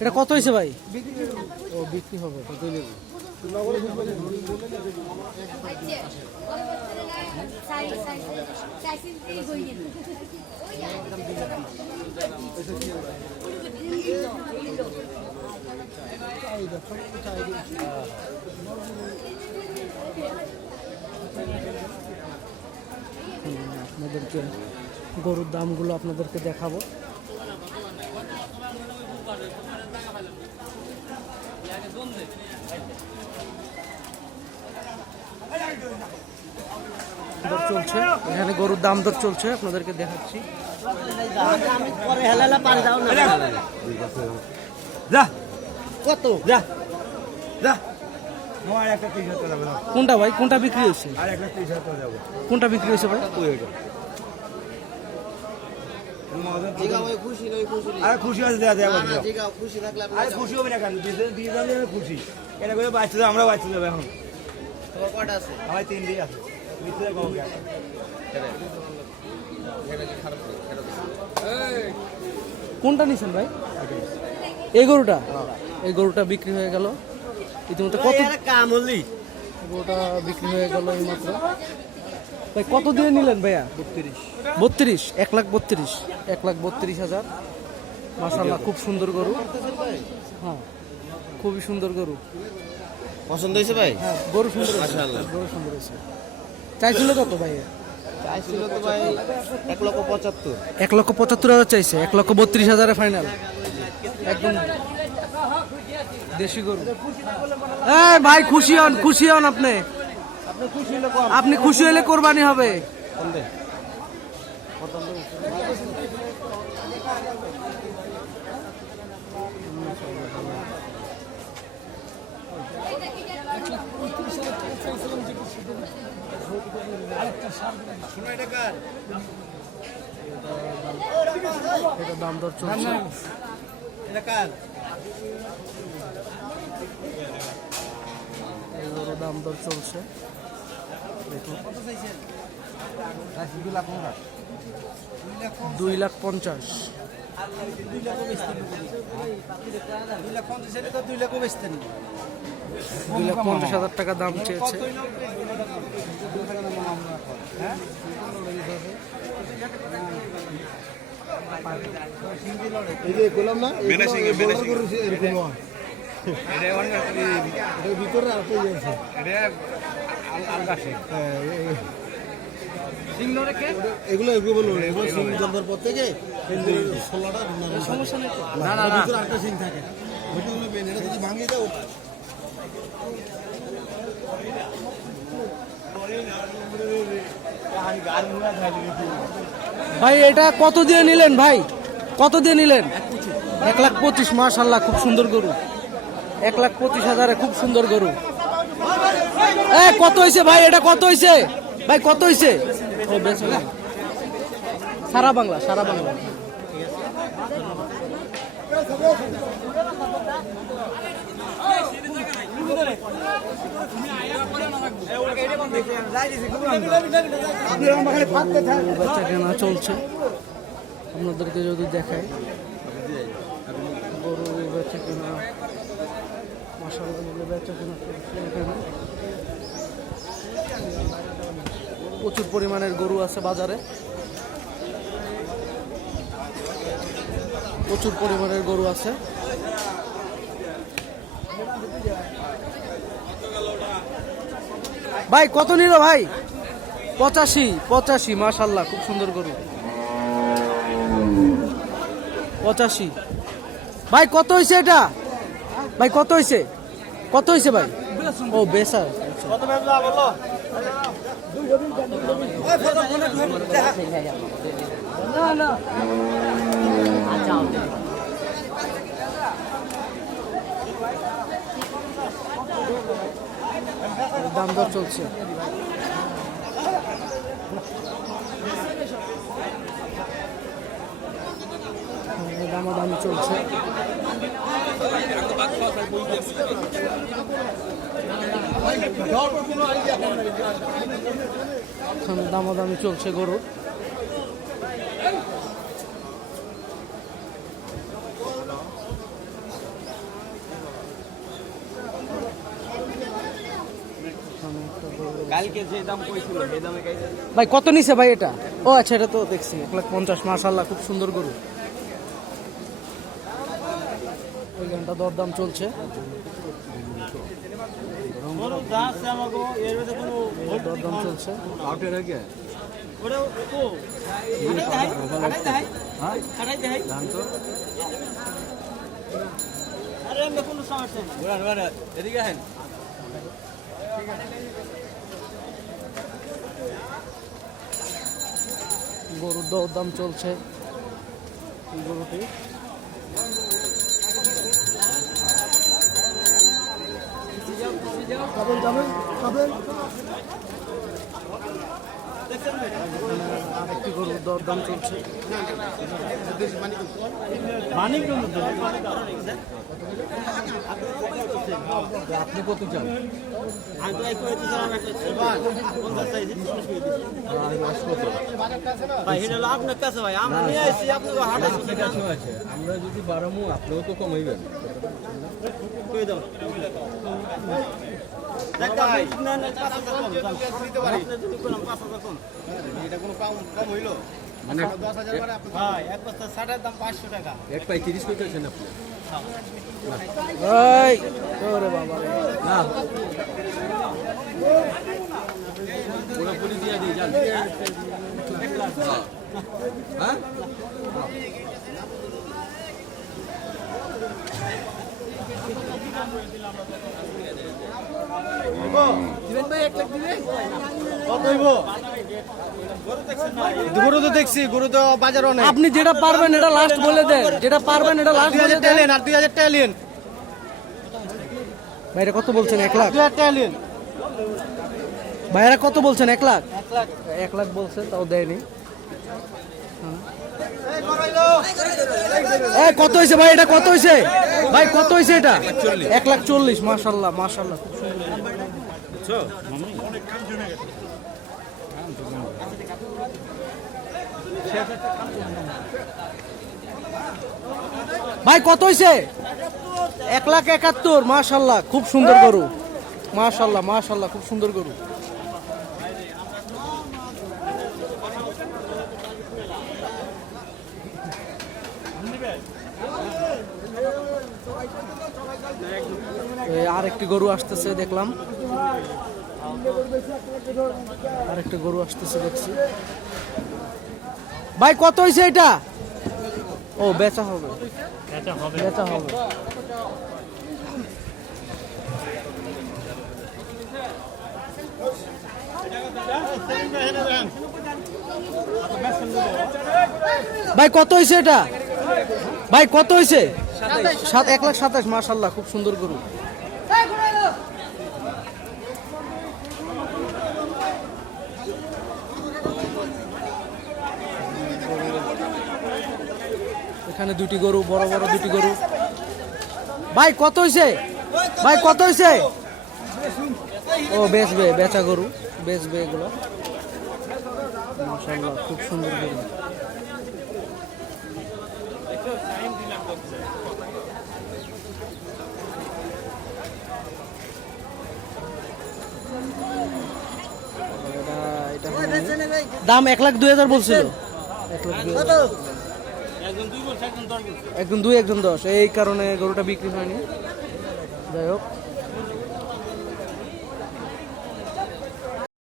এটা কত হয়েছে ভাই? ও বিক্রি হবে কত নেবে আপনাদেরকে গরুর দামগুলো আপনাদেরকে দেখাবো। দর চলছে। এখানে গরুর দাম দর চলছে আপনাদেরকে দেখাচ্ছি। কত? কোনটা ভাই? কোনটা বিক্রি হয়েছে? আর একটা যাব কোনটা বিক্রি হয়েছে ভাই? খুশি খুশি আছে হবে না কেন? দিয়ে দিয়ে খুশি। এটা করে বাঁচতে আমরা বাঁচতে যাবে এখন। আমার তিন দিয়ে আছে। কোনটা নিছেন ভাই? এই গরুটা? এই গরুটা বিক্রি হয়ে গেল। ইতিমধ্যে কত কাম হলি গরুটা বিক্রি হয়ে গেল এই মাত্র। ভাই কত দিয়ে নিলেন ভাইয়া? বত্রিশ। বত্রিশ? এক লাখ বত্রিশ। এক লাখ বত্রিশ হাজার। মাসাল্লাহ খুব সুন্দর গরু। হ্যাঁ খুবই সুন্দর গরু। পছন্দ হয়েছে ভাই? হ্যাঁ গরু সুন্দর। গরু সুন্দর হয়েছে। চাইছিল কত ভাই? চাইছিল তো ভাই এক লক্ষ পঁচাত্তর। এক লক্ষ পঁচাত্তর হাজার চাইছে এক লক্ষ বত্রিশ হাজারে ফাইনাল একদম দেশি গরু। এই ভাই খুশি হন খুশি হন আপনি। আপনি খুশি হলে কোরবানি হবে। এটা দাম দর চলছে। দাম দর চলছে। দেখুন। দুই লাখ পঞ্চাশ। দুই লাখ পঞ্চাশ হাজার টাকা দাম চেয়েছে। ভিতরে আর হ্যাঁ, এগুলো এগুলো বলব এগুলো সিং জন্মের পর থেকে ষোলোটা সমস্যা নেই না না ভিতরে আরেকটা সিং থাকে। ওইটা হলো এটা যদি ভাঙিয়ে দেয় ভাই এটা কত দিয়ে নিলেন ভাই? কত দিয়ে নিলেন? এক লাখ পঁচিশ মাশাল্লাহ খুব সুন্দর গরু। এক লাখ পঁচিশ হাজারে খুব সুন্দর গরু। এ কত হয়েছে ভাই? এটা কত হয়েছে ভাই কত হয়েছে। সারা বাংলা সারা বাংলা। বাচ্চা কেনা চলছে। আপনাদেরকে যদি দেখাই, গরু বেচা কেনা মশালা বেচা কেনা চলছে এখানে। প্রচুর পরিমাণের গরু আছে বাজারে। প্রচুর পরিমাণের গরু আছে। ভাই, কত নিল ভাই? পঁচাশি পঁচাশি মাশাল্লাহ খুব সুন্দর গরু। পঁচাশি। ভাই, কত হয়েছে এটা? ভাই, কত হয়েছে কত হয়েছে ভাই? ও বেসার দাম দর চলছে। দামাদামি চলছে। দামাদামি চলছে গরুর ভাই কত নিছে ভাই এটা? ও আচ্ছা এটা তো দেখছি। এক লাখ পঞ্চাশ মার্শাল্লাহ খুব সুন্দর গরু। ওই গানটা দরদাম চলছে। যা আছে আমাকে এর কোনো দরদাম চলছে? আউটের আগে? দেয় দেয়। হ্যাঁ? দাম তো? আরে কোনো সমস্যা নেই। এদিকে গরুর দরদাম চলছে। এই গরুটি আরেকটি গরুর দরদাম চলছে আপনি কত চান একটা আমরা যদি বাড়ামু আপনিও তো কমাইবেন দেখ না পাঁচ হাজার কম যদি করলাম পাঁচ হাজার কম এটা কোনো কম কম হইল মানে দশ হাজার করে এক বস্তা ষাটের দাম পাঁচশো টাকা। এক পাই তিরিশ করতেছেন আপনি এই ওরে বাবা না। পুরোপুরি দিয়ে দিই যান। হ্যাঁ? গরু তো দেখছি গরু তো বাজার অনেক। আপনি যেটা পারবেন এটা লাস্ট বলে দেন। যেটা পারবেন এটা লাস্ট বলে হাজার দেন। আর দুই হাজার টাকা ভাইরা কত বলছেন এক লাখ? দুই হাজার টাকা ভাইরা কত বলছেন এক লাখ? এক লাখ এক লাখ বলছে তাও দেয়নি। এ কত হয়েছে ভাই এটা কত হয়েছে ভাই কত হয়েছে এটা? এক লাখ চল্লিশ। ভাই, কত হয়েছে এক লাখ একাত্তর, মাশাল্লাহ, খুব সুন্দর গরু। মাশাল্লাহ মাশাল্লাহ, খুব সুন্দর গরু। আরেকটি গরু আসতেছে, দেখলাম। আরেকটি গরু আসতেছে দেখছি। ভাই কত হয়েছে এটা? ও বেচা হবে। বেচা হবে। ভাই কত হয়েছে এটা? ভাই কত হয়েছে সাত এক লাখ সাতাশ মাশাল্লাহ খুব সুন্দর গরু। এখানে দুটি গরু, বড় বড় দুটি গরু। ভাই, কত হয়েছে ভাই, কত হয়েছে ও বেচবে বেচা গরু বেচবে এগুলো। খুব সুন্দর গরু। হয়নি। দাম এক লাখ দুই হাজার বলছিল। এক লাখ দুই একজন দুই একজন দশ। এই কারণে গরুটা বিক্রি হয়নি। যাই হোক।